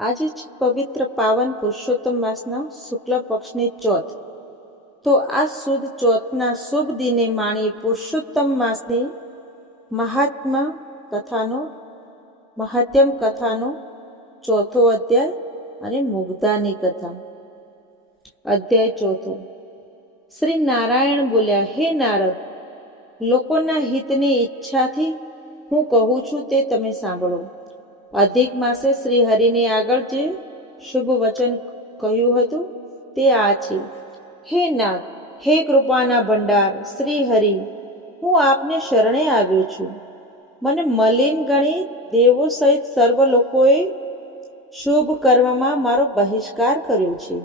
આજે જ પવિત્ર પાવન પુરુષોત્તમ માસના શુક્લ પક્ષની ચોથ. તો આ શુદ્ધ ચોથના શુભ દિને માણીએ પુરુષોત્તમ માસની મહાત્યમ કથાનો ચોથો અધ્યાય અને મુગ્ધાની કથા. અધ્યાય ચોથો. શ્રી નારાયણ બોલ્યા, હે નારદ, લોકોના હિતની ઈચ્છાથી હું કહું છું તે તમે સાંભળો. અધિક માસે શ્રી હરિની આગળ જે શુભ વચન કહ્યું હતું તે આ છે. હે નાથ, હે કૃપાના ભંડાર શ્રી હરિ, હું આપને શરણે આવ્યો છું. મને મલિન ગણી દેવો સહિત સર્વ લોકોએ શુભ કર્મમાં મારો બહિષ્કાર કર્યો છે.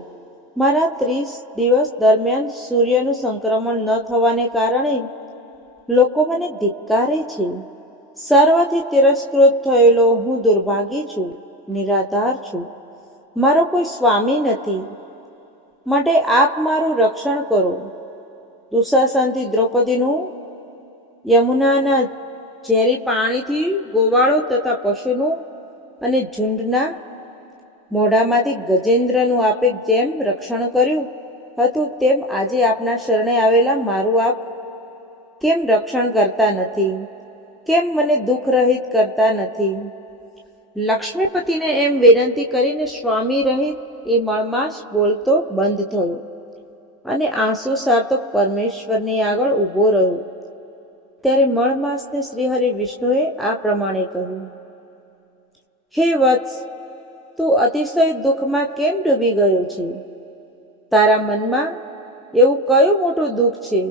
મારા 30 દિવસ દરમિયાન સૂર્યનું સંક્રમણ ન થવાને કારણે લોકો મને ધિક્કારે છે. સર્વથી તિરસ્કૃત થયેલો હું દુર્ભાગી છું, નિરાધાર છું. મારો કોઈ સ્વામી નથી, માટે આપ મારું રક્ષણ કરો. દુશાસનથી દ્રૌપદીનું યમુનાના ઝેરી પાણીથી ગોવાળો તથા પશુનું અને ઝુંડના મોઢામાંથી ગજેન્દ્રનું આપે જેમ રક્ષણ કર્યું હતું તેમ આજે આપના શરણે આવેલા મારું આપ કેમ રક્ષણ કરતા નથી? કેમ મને દુઃખ રહિત કરતા નથી? લક્ષ્મીપતિને એમ વિનંતી કરીને સ્વામી રહિત એ મળમાસ બોલતો બંધ થયો અને આંસુ સારતો પરમેશ્વરની આગળ ઊભો રહ્યો. ત્યારે મળમાસને શ્રીહરિ વિષ્ણુએ આ પ્રમાણે કહ્યું, હે વત્સ, તું અતિશય દુઃખમાં કેમ ડૂબી ગયો છે? તારા મનમાં એવું કયું મોટું દુઃખ છે?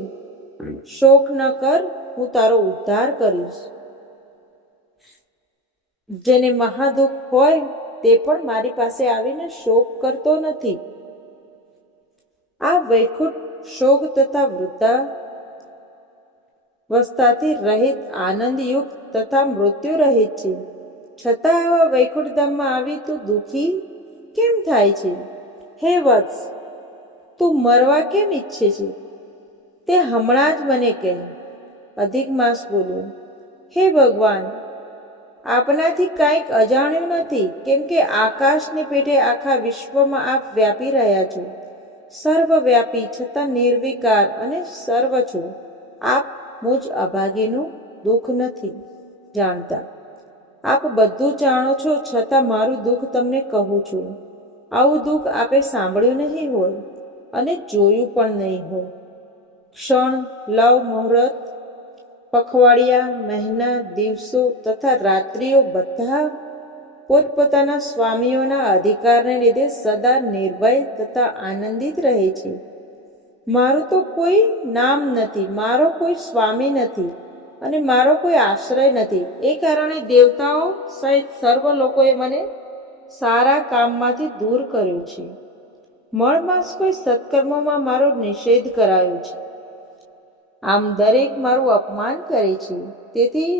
શોક ન કર, હું તારો ઉદ્ધાર કરીશ. જેને મહાદુઃખ હોય તે પણ મારી પાસે આવીને શોક કરતો નથી. આ વૈકુંઠ શોક તથા વૃદ્ધાવસ્થાથી રહિત, આનંદયુક્ત તથા મૃત્યુ રહિત છે. છતાં આવા વૈકુંઠ ધામમાં આવી તું દુઃખી કેમ થાય છે? હે વત્સ, તું મરવા કેમ ઈચ્છે છે તે હમણાં જ મને કહે. અધિક માસ બોલ્યો, હે ભગવાન, આપનાથી કાંઈક અજાણ્યું નથી, કેમ કે આકાશની પેઠે આખા વિશ્વમાં આપ વ્યાપી રહ્યા છો. સર્વવ્યાપી છતાં નિર્વિકાર અને સર્વ છો. આપ મુજ અભાગીનું દુઃખ નથી જાણતા. આપ બધું જાણો છો, છતાં મારું દુઃખ તમને કહું છું. આવું દુઃખ આપે સાંભળ્યું નહીં હોય અને જોયું પણ નહીં હોય. ક્ષણ, લવ, મુહૂર્ત, પખવાડિયા, મહિના, દિવસો તથા રાત્રિઓ બધા પોતપોતાના સ્વામીઓના અધિકારને લીધે સદા નિર્ભય તથા આનંદિત રહે છે. મારું તો કોઈ નામ નથી, મારો કોઈ સ્વામી નથી અને મારો કોઈ આશ્રય નથી. એ કારણે દેવતાઓ સહિત સર્વ લોકોએ મને સારા કામમાંથી દૂર કર્યો છે. મળમાસ કોઈ સત્કર્મોમાં મારો નિષેધ કરાયો છે. આમ દરેક મારું અપમાન કરે છે. તેથી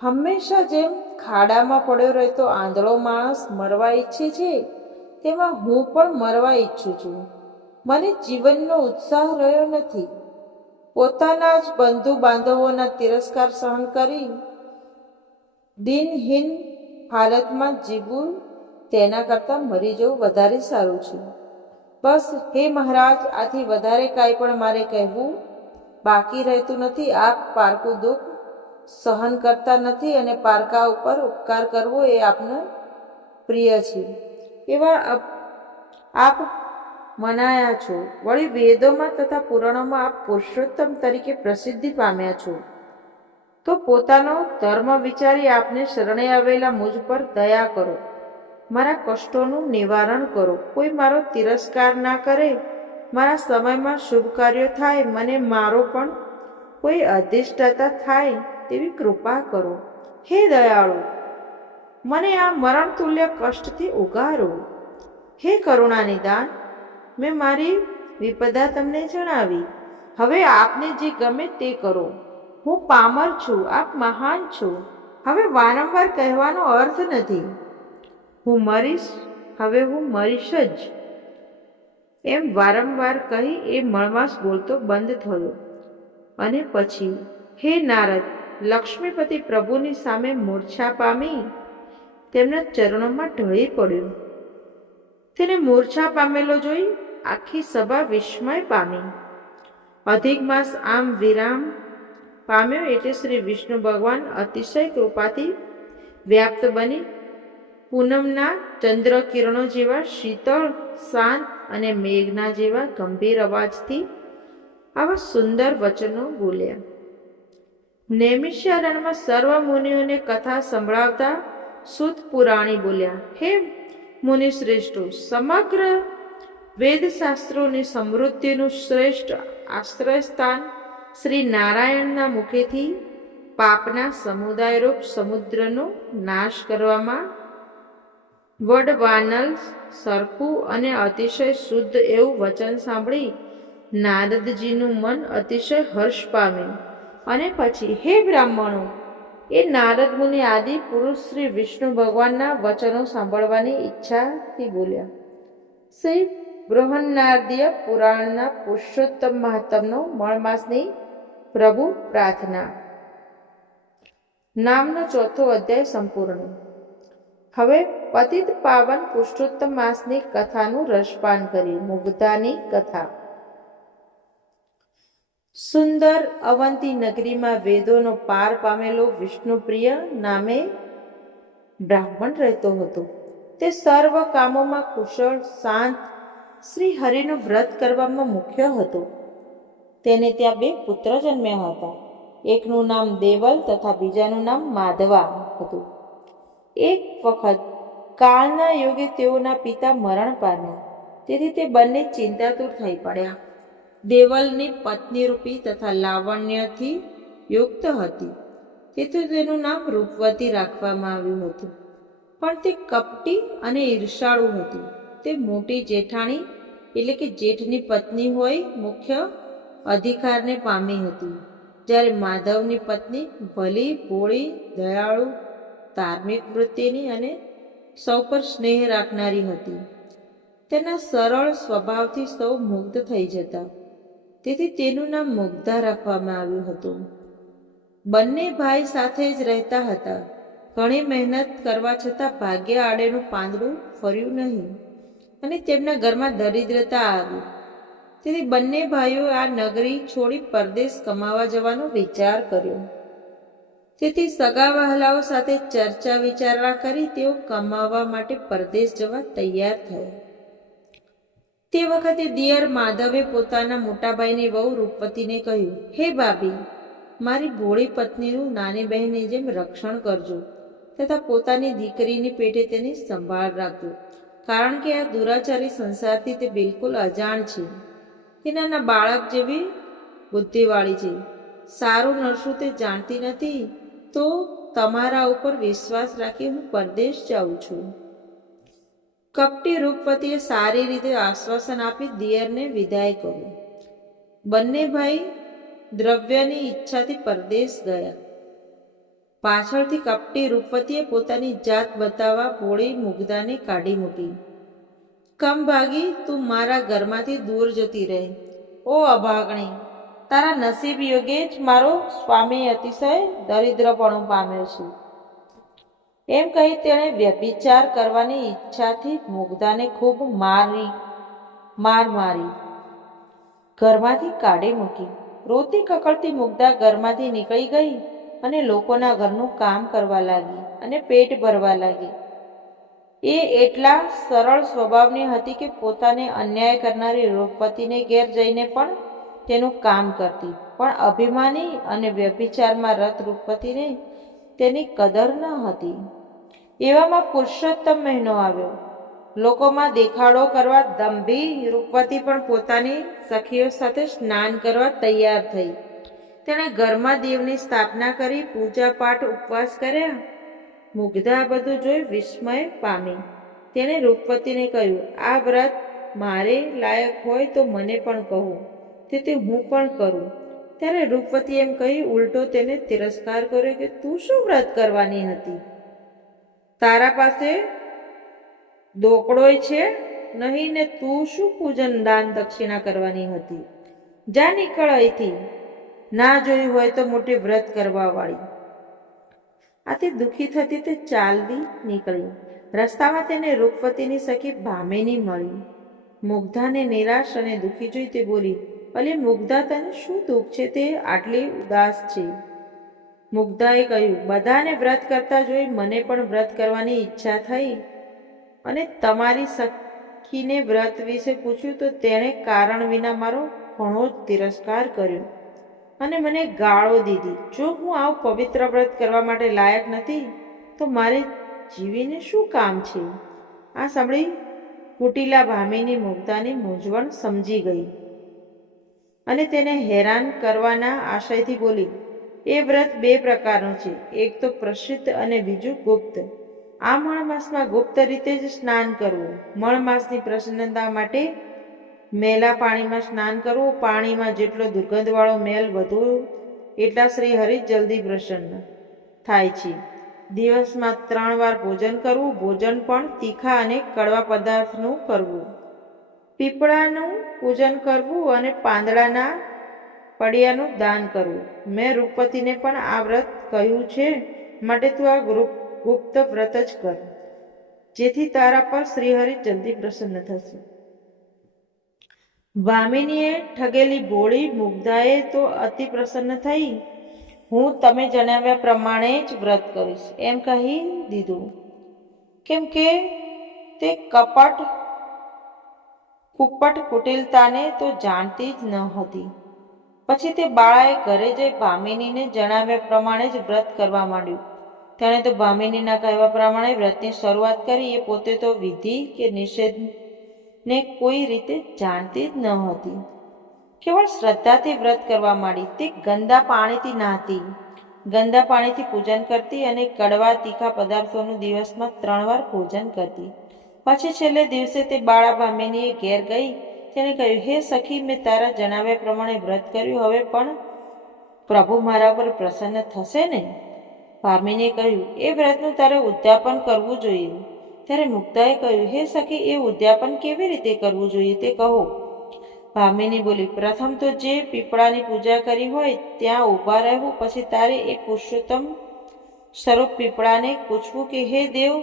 હંમેશા જેમ ખાડામાં પડ્યો રહેતો આંધળો માણસ મરવા ઈચ્છે છે, તેમાં હું પણ મરવા ઈચ્છું છું. મને જીવનનો ઉત્સાહ રહ્યો નથી. પોતાના જ બંધુ બાંધવોના તિરસ્કાર સહન કરી દિનહીન હાલતમાં જીવવું તેના કરતાં મરી જવું વધારે સારું છે. બસ હે મહારાજ, આથી વધારે કાંઈ પણ મારે કહેવું બાકી રહેતું નથી. આપ પારકું દુઃખ સહન કરતા નથી અને પારકા ઉપર ઉપકાર કરવો એ આપને પ્રિય છે. એવા આપ મનાયા છો. વળી વેદોમાં તથા પુરાણોમાં આપ પુરુષોત્તમ તરીકે પ્રસિદ્ધિ પામ્યા છો. તો પોતાનો ધર્મ વિચારી આપને શરણે આવેલા મુજ પર દયા કરો. મારા કષ્ટોનું નિવારણ કરો. કોઈ મારો તિરસ્કાર ના કરે. મારા સમયમાં શુભ કાર્યો થાય. મને મારો પણ કોઈ અધિષ્ઠાતા થાય તેવી કૃપા કરો. હે દયાળુ, મને આ મરણતુલ્ય કષ્ટથી ઉગારો. હે કરુણાનિદાન, મેં મારી વિપદા તમને જણાવી. હવે આપને જે ગમે તે કરો. હું પામર છું, આપ મહાન છો. હવે વારંવાર કહેવાનો અર્થ નથી. હું મરીશ, હવે હું મરીશ જ. એમ વારંવાર કહી એ મળમાસ બોલતો બંધ થયો. અને પછી, હે નારદ, લક્ષ્મીપતિ પ્રભુની સામે મૂર્છા પામી તેમના ચરણોમાં ઢળી પડ્યો. તેને મૂર્છા પામેલો જોઈ આખી સભા વિસ્મય પામી. અધિક માસ આમ વિરામ પામ્યો એટલે શ્રી વિષ્ણુ ભગવાન અતિશય કૃપાથી વ્યાપ્ત બની પૂનમના ચંદ્ર કિરણો જેવા શીતળ, શાંત અને મેઘના જેવા ગંભીર અવાજથી આવા સુંદર વચનો બોલ્યા. નૈમિષારણ્યમાં સર્વ મુનિઓને કથા સંભળાવતા સૂત પુરાણી બોલ્યા, હે મુનિ શ્રેષ્ઠો, સમગ્ર વેદશાસ્ત્રોની સમૃદ્ધિનું શ્રેષ્ઠ આશ્રય સ્થાન શ્રી નારાયણના મુખેથી પાપના સમુદાયરૂપ સમુદ્રનો નાશ કરવામાં વડવાનલ સરખું અને અતિશય શુદ્ધ એવું વચન સાંભળી નારદજીનું મન અતિશય હર્ષ પામ્યું. અને પછી, હે બ્રાહ્મણો, એ નારદ મુનિ આદિ પુરુષ શ્રી વિષ્ણુ ભગવાનના વચનો સાંભળવાની ઈચ્છાથી બોલ્યા. શ્રી બૃહન્નારદીય પુરાણના પુરુષોત્તમ મહાત્મનો મળમાસની પ્રભુ પ્રાર્થના નામનો ચોથો અધ્યાય સંપૂર્ણ. હવે પતિત પાવન પુરુષોત્તમ માસની કથાનું રસપાન કરી. મુગ્ધાની કથા. સુંદર અવંતી નગરીમાં વેદોનો પાર પામેલો વિષ્ણુપ્રિય નામે બ્રાહ્મણ રહેતો હતો. તે સર્વ કામોમાં કુશળ, શાંત, શ્રી હરિનું વ્રત કરવામાં મુખ્ય હતો. તેને ત્યાં 2 પુત્ર જન્મ્યા હતા. એકનું નામ દેવલ તથા બીજાનું નામ માધવા હતું. એક વખત કાળના યોગે તેઓના પિતા મરણ પામ્યા. તેથી તે બંને ચિંતાતુર થઈ પડ્યા. દેવલની પત્ની રૂપી તથા લાવણ્યથી યુક્ત હતી, તેથી તેનું નામ રૂપવતી રાખવામાં આવ્યું હતું. પણ તે કપટી અને ઈર્ષાળુ હતી. તે મોટી જેઠાણી એટલે કે જેઠની પત્ની હોય મુખ્ય અધિકારને પામી હતી, જ્યારે માધવની પત્ની ભલી, ભોળી, દયાળુ, ધાર્મિક વૃત્તિની અને સૌ પર સ્નેહ રાખનારી હતી. તેના સરળ સ્વભાવથી સૌ મુગ્ધ થઈ જતા, તેથી તેનું નામ મુગ્ધા રાખવામાં આવ્યું હતું. બંને ભાઈ સાથે જ રહેતા હતા. ઘણી મહેનત કરવા છતાં ભાગ્ય આડેનું પાંદડું ફર્યું નહીં અને તેમના ઘરમાં દરિદ્રતા આવી. તેથી બંને ભાઈઓ આ નગરી છોડી પરદેશ કમાવા જવાનો વિચાર કર્યો. તેથી સગા વહાલાઓ સાથે ચર્ચા વિચારણા કરી તેઓ કમાવા માટે પરદેશ જવા તૈયાર થયા. તે વખતે દિયર માધવે પોતાના મોટાભાઈની વહુ રૂપવતીને કહ્યું, હે ભાભી, મારી ભોળી પત્નીનું નાની બહેનની જેમ રક્ષણ કરજો તથા પોતાની દીકરીની પેટે તેની સંભાળ રાખજો, કારણ કે આ દુરાચારી સંસારથી તે બિલકુલ અજાણ છે. તે નાના બાળક જેવી બુદ્ધિવાળી છે. સારું નરસું તે જાણતી નથી, તો તમારા ઉપર વિશ્વાસ રાખી હું પરદેશ જાઉં છું. કપટી રૂપવતીએ સારી રીતે આશ્વાસન આપી દિયરને વિદાય કર્યો. બંને ભાઈ દ્રવ્યની ઈચ્છાથી પરદેશ ગયા. પાછળથી કપટી રૂપવતીએ પોતાની જાત બતાવવા ભોળી મુગ્ધાને કાઢી મૂકી. કમ ભાગી, તું મારા ઘરમાંથી દૂર જતી રહે. ઓ અભાગણી, તારા નસીબ યોગે જ મારો સ્વામી અતિશય દરિદ્રપણું પામ્યો છે. એમ કહી તેણે વ્યભિચાર કરવાની ઈચ્છાથી મુગ્ધાને ખૂબ મારી ઘરમાંથી કાઢી મૂકી. રોતી કકળતી મુગ્ધા ઘરમાંથી નીકળી ગઈ અને લોકોના ઘરનું કામ કરવા લાગી અને પેટ ભરવા લાગી. એ એટલા સરળ સ્વભાવની હતી કે પોતાને અન્યાય કરનારી રૂપવતીને ઘેર જઈને પણ તેનું કામ કરતી. પણ અભિમાની અને વ્યભિચારમાં રત રૂપવતીને તેની કદર ન હતી. એવામાં પુરુષોત્તમ મહિનો આવ્યો. લોકોમાં દેખાડો કરવા દંભી રૂપવતી પણ પોતાની સખીઓ સાથે સ્નાન કરવા તૈયાર થઈ. તેણે ઘરમાં દેવની સ્થાપના કરી, પૂજા પાઠ ઉપવાસ કર્યા. મુગ્ધા બધું જોઈ વિસ્મય પામી. તેણે રૂપવતીને કહ્યું, આ વ્રત મારે લાયક હોય તો મને પણ કહો, તેથી હું પણ કરું. ત્યારે રૂપવતી એમ કહી ઉલટો તેને તિરસ્કાર કર્યો કે તું શું વ્રત કરવાની હતી? તારા પાસે દોકડોય છે નહીં ને તું શું પૂજન દાન દક્ષિણા કરવાની હતી? જા નીકળ અહીંથી. ના જોયું હોય તો મોટી વ્રત કરવા વાળી. આથી દુઃખી થતી તે ચાલતી નીકળી. રસ્તામાં તેને રૂપવતીની સખી ભામિની મળી. મુગ્ધાને નિરાશ અને દુઃખી જોઈ તે બોલી, અલી મુગ્ધા, તને શું દુઃખ છે? તે આટલી ઉદાસ છે. મુગ્ધાએ કહ્યું, બધાને વ્રત કરતા જોઈ મને પણ વ્રત કરવાની ઈચ્છા થઈ અને તમારી સખીને વ્રત વિશે પૂછ્યું તો તેણે કારણ વિના મારો ઘણો જ તિરસ્કાર કર્યો અને મને ગાળો દીધી. જો હું આવું પવિત્ર વ્રત કરવા માટે લાયક નથી તો મારે જીવીને શું કામ છે? આ સાંભળી કુટિલા ભામિની મુગ્ધાની મૂંઝવણ સમજી ગઈ અને તેને હેરાન કરવાના આશયથી બોલી, એ વ્રત બે પ્રકારનું છે, એક તો પ્રસિદ્ધ અને બીજું ગુપ્ત. આ મણ માસમાં ગુપ્ત રીતે જ સ્નાન કરવું. મણ માસની પ્રસન્નતા માટે મેલા પાણીમાં સ્નાન કરવું. પાણીમાં જેટલો દુર્ગંધવાળો મેલ વધુ એટલા શ્રી હરિ જલ્દી પ્રસન્ન થાય છે. દિવસમાં 3 વાર ભોજન કરવું. ભોજન પણ તીખા અને કડવા પદાર્થનું કરવું. પીપળાનું પૂજન કરવું અને પાંદડાના પડિયાનું દાન કરવું. મેં રૂપવતીને પણ આ વ્રત કહ્યું છે, માટે તું આ ગુપ્ત વ્રત જ કર, જેથી તારા પર શ્રીહરિ જલ્દી પ્રસન્ન થશે. ભામિનીએ ઠગેલી ભોળી મુગ્ધાએ તો અતિ પ્રસન્ન થઈ. હું તમે જણાવ્યા પ્રમાણે જ વ્રત કરીશ એમ કહી દીધું, કેમ કે તે કુપટ કુટિલતાને તો જાણતી જ ન હતી. પછી તે બાળાએ ઘરે જઈ ભામિનીને જણાવ્યા પ્રમાણે જ વ્રત કરવા માંડ્યું. તેણે તો ભામિનીના કહેવા પ્રમાણે વ્રતની શરૂઆત કરી. એ પોતે તો વિધિ કે નિષેધને કોઈ રીતે જાણતી જ ન હતી. કેવળ શ્રદ્ધાથી વ્રત કરવા માંડી. તે ગંદા પાણીથી નહાતી, ગંદા પાણીથી પૂજન કરતી અને કડવા તીખા પદાર્થોનું દિવસમાં 3 વાર ભોજન કરતી. પછી છેલ્લે દિવસે તે બાળા ભામિનીએ ઘેર ગઈ. તેણે કહ્યું, હે સખી, મેં તારા જણાવ્યા પ્રમાણે વ્રત કર્યું. હવે પણ પ્રભુ મારા પર પ્રસન્ન થશે ને? ભામિનીએ કહ્યું, એ વ્રતનું તારે ઉદ્યાપન કરવું જોઈએ. ત્યારે મુગ્ધાએ કહ્યું, હે સખી, એ ઉદ્યાપન કેવી રીતે કરવું જોઈએ તે કહો. ભામિની બોલી, પ્રથમ તો જે પીપળાની પૂજા કરી હોય ત્યાં ઊભા રહેવું. પછી તારે એ પુરુષોત્તમ સ્વરૂપ પીપળાને પૂછવું કે, હે દેવ,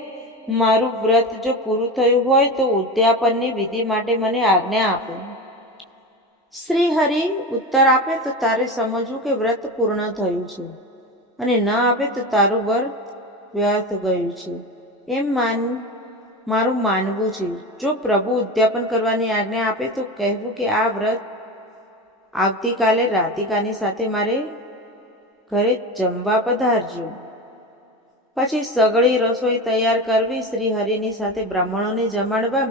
મારું વ્રત જો પૂરું થયું હોય તો ઉદ્યાપનની વિધિ માટે મને આજ્ઞા આપો. શ્રી હરિ ઉત્તર આપે તો તારે સમજવું કે વ્રત પૂર્ણ થયું છે અને ન આપે તો તારું વ્રત વ્યર્થ ગયું છે એમ મારું માનવું છે. જો પ્રભુ ઉદ્યાપન કરવાની આજ્ઞા આપે તો કહેવું કે આ વ્રત આવતીકાલે રાધિકાની સાથે મારે ઘરે જમવા પધારજો. પછી સઘળી રસોઈ તૈયાર કરવી, શ્રી હરિની સાથે બ્રાહ્મણોને જમાડવા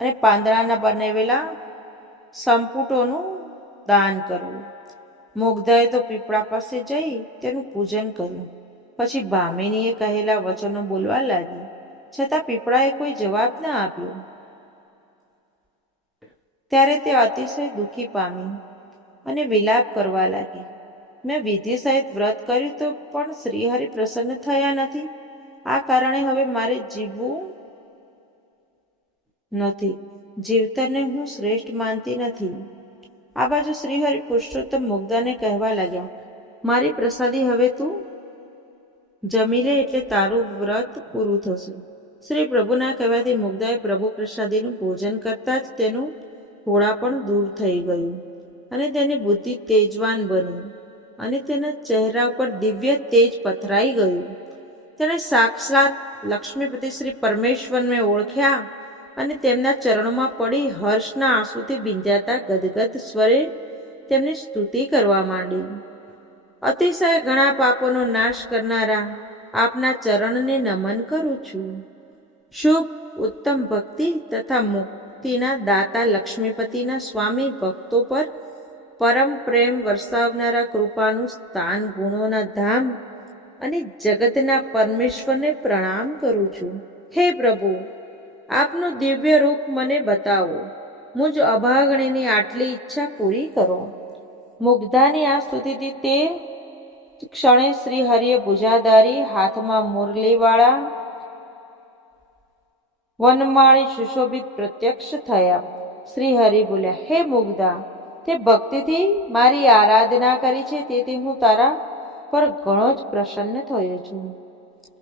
અને પાંદડાના બનાવેલા સંપુટોનું દાન કરવું. મુગ્ધાએ તો પીપળા પાસે જઈ તેનું પૂજન કર્યું. પછી ભામિનીએ કહેલા વચનો બોલવા લાગી, છતાં પીપળાએ કોઈ જવાબ ન આપ્યો. ત્યારે તે અતિશય દુઃખી પામી અને વિલાપ કરવા લાગી. મેં વિધિ સહિત વ્રત કર્યું તો પણ શ્રીહરિ પ્રસન્ન થયા નથી. આ કારણે હવે મારે જીવવું નથી. જીવતરને હું શ્રેષ્ઠ માનતી નથી. આ બાજુ શ્રીહરિ પુરુષોત્તમ મુગ્ધાને કહેવા લાગ્યા, મારી પ્રસાદી હવે તું જમી લે એટલે તારું વ્રત પૂરું થશે. શ્રી પ્રભુના કહેવાથી મુગ્ધાએ પ્રભુ પ્રસાદીનું ભોજન કરતા જ તેનું ઘોડાપણ દૂર થઈ ગયું અને તેની બુદ્ધિ તેજવાન બની અને તેના ચહેરા ઉપર દિવ્ય તેજ પથરાઈ ગયું. તેણે સાક્ષાત લક્ષ્મીપતિ શ્રી પરમેશ્વરને ઓળખ્યા અને તેમના ચરણોમાં પડી હર્ષના આંસુથી ભીંજાતા ગદગદ સ્વરે તેમની સ્તુતિ કરવા માંડી. અતિશય ઘણા પાપોનો નાશ કરનારા આપના ચરણને નમન કરું છું. શુભ ઉત્તમ ભક્તિ તથા મુક્તિના દાતા લક્ષ્મીપતિના સ્વામી ભક્તો પર પરમ પ્રેમ વરસાવનારા કૃપાનું સ્થાન, ગુણોના ધામ અને જગતના પરમેશ્વરને પ્રણામ કરું છું. હે પ્રભુ, આપનું દિવ્ય રૂપ મને બતાવો. મુજ અભાગણીની આટલી ઈચ્છા પૂરી કરો. મુગ્ધાની આ સ્તુતિથી તે ક્ષણે શ્રી હરિએ ભુજાધારી, હાથમાં મુરલીવાળા વનમાળી સુશોભિત પ્રત્યક્ષ થયા. શ્રી હરિ બોલ્યા, હે મુગ્ધા, તે ભક્તિથી મારી આરાધના કરી છે, તેથી હું તારા પર ઘણો જ પ્રસન્ન થયો છું.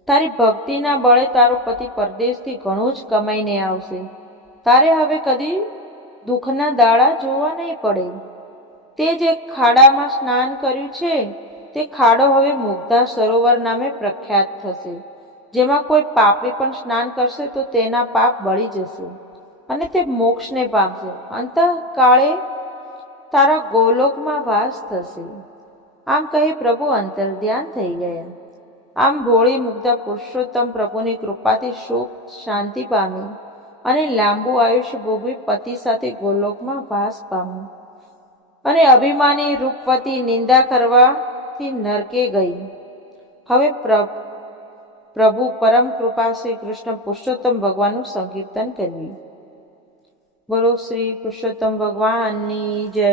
તારી ભક્તિના બળે તારો પતિ પરદેશથી ઘણું જ કમાઈને આવશે. તારે હવે કદી દુઃખના દાડા જોવા નહીં પડે. તે જે ખાડામાં સ્નાન કર્યું છે તે ખાડો હવે મુગ્ધા સરોવર નામે પ્રખ્યાત થશે, જેમાં કોઈ પાપી પણ સ્નાન કરશે તો તેના પાપ બળી જશે અને તે મોક્ષને પામશે. અંતકાળે તારા ગોલોકમાં વાસ થશે. આમ કહી પ્રભુ અંતર્ધ્યાન થઈ ગયા. આમ ભોળી મુગ્ધા પુરુષોત્તમ પ્રભુની કૃપાથી સુખ શાંતિ પામી અને લાંબુ આયુષ્ય ભોગવી પતિ સાથે ગોલોકમાં વાસ પામી. અને અભિમાની રૂપવતી નિંદા કરવાથી નરકે ગઈ. હવે પ્રભુ પરમ કૃપા શ્રી કૃષ્ણ પુરુષોત્તમ ભગવાનનું સંકીર્તન કરવી. બોલો શ્રી પુરુષોત્તમ ભગવાનની જય.